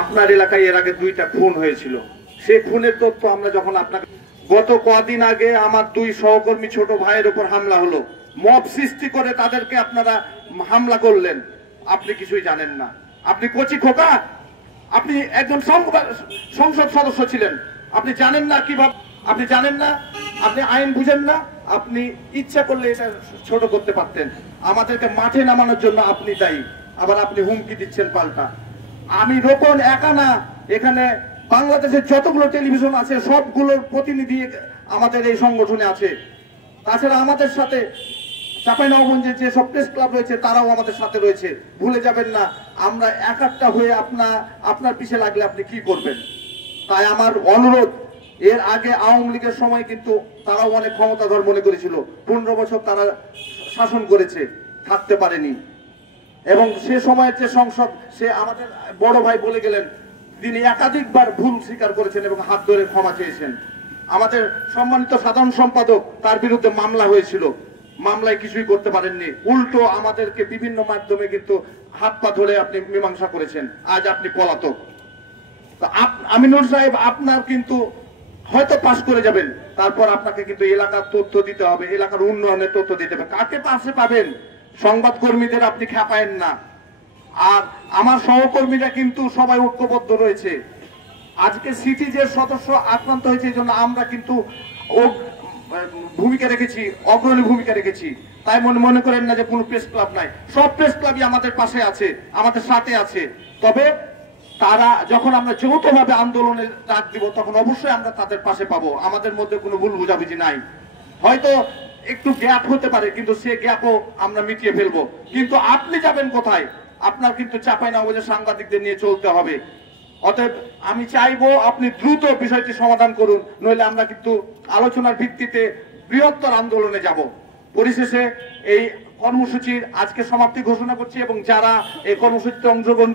আপনার এলাকায় এর আগে 2টা খুন হয়েছিল। সেই খুনের তথ্য আমরা যখন আপনাকে গত কদিন আগে আমার 2 সহকর্মী ছোট ভাইয়ের উপর হামলা হলো, মব সৃষ্টি করে তাদেরকে আপনারা হামলা করলেন। আপনি কিছুই জানেন না। আপনি কচি খোকা, আপনি একজন সংসদ সদস্য ছিলেন। আপনি জানেন না কিভাবে, আপনি জানেন না, আপনি আইন বুঝেন না। আপনি ইচ্ছা করলে এটা ছোট করতে পারতেন। আমাদেরকে মাঠে নামানোর জন্য আপনি দায়ী, আবার আপনি হুমকি দিচ্ছেন পাল্টা। আমি রোপণ একা না, এখানে বাংলাদেশের যতগুলো টেলিভিশন আছে সবগুলোর প্রতিনিধি আমাদের এই সংগঠনে আছে। তাছাড়া আমাদের সাথে চাঁপাইনবাবগঞ্জে যে সব প্রেস ক্লাব রয়েছে তারাও আমাদের সাথে রয়েছে। ভুলে যাবেন না, আমরা একাত্তা হয়ে আপনার পিছে লাগলে আপনি কি করবেন। তাই আমার অনুরোধ, এর আগে আওয়ামী লীগের সময় কিন্তু তারাও অনেক ক্ষমতাধর মনে করেছিল। 15 বছর তারা শাসন করেছে, থাকতে পারেনি। এবং সে সময়ের যে সংসদ, সে আমাদের বড় ভাই বলে গেলেন, তিনি একাধিকবার ভুল স্বীকার করেছেন এবং হাত ধরে ক্ষমা চেয়েছেন। আমাদের সম্মানিত সাধারণ সম্পাদক, তার বিরুদ্ধে মামলা হয়েছিল, মামলায় কিছুই করতে পারেননি। উল্টো আমাদেরকে বিভিন্ন মাধ্যমে কিন্তু হাত পা ধরে আপনি মীমাংসা করেছেন। আজ আপনি পলাতক। আমিনুর সাহেব, আপনার কিন্তু হয়তো পাশ করে যাবেন, তারপর আপনাকে কিন্তু এলাকার তথ্য দিতে হবে, এলাকার উন্নয়নের তথ্য দিতে হবে। কাকে পাশে পাবেন? সংবাদ কর্মীদের আপনি খেপায়েন না। আর আমার সহকর্মীরা কিন্তু সবাই ঐক্যবদ্ধ রয়েছে। আজকে সিটি যে সদস্য আক্রান্ত হয়েছে, এই জন্য আমরা কিন্তু ভূমিকা রেখেছি, অগ্রণী ভূমিকা রেখেছি। তাই মনে করেন না যে কোনো প্রেস ক্লাব নাই। সব প্রেস ক্লাবই আমাদের পাশে আছে, আমাদের সাথে আছে। তবে তারা যখন আমরা যৌথভাবে আন্দোলনের ডাক দিব, তখন অবশ্যই আমরা তাদের পাশে পাবো। আমাদের মধ্যে কোনো ভুল বোঝাবুঝি নাই। হয়তো একটু গ্যাপ হতে পারে, কিন্তু সে গ্যাপও আমরা মিটিয়ে ফেলবো। কিন্তু আপনি যাবেন কোথায়? আপনার কিন্তু চাঁপাইনবাবগঞ্জের সাংবাদিকদের নিয়ে চলতে হবে। অতএব আমি চাইবো আপনি দ্রুত বিষয়টি সমাধান করুন, নইলে আমরা কিন্তু আলোচনার ভিত্তিতে বৃহত্তর আন্দোলনে যাব। পরিশেষে এই কর্মসূচির আজকে সমাপ্তি ঘোষণা করছি এবং যারা এই কর্মসূচিতে অংশগ্রহণ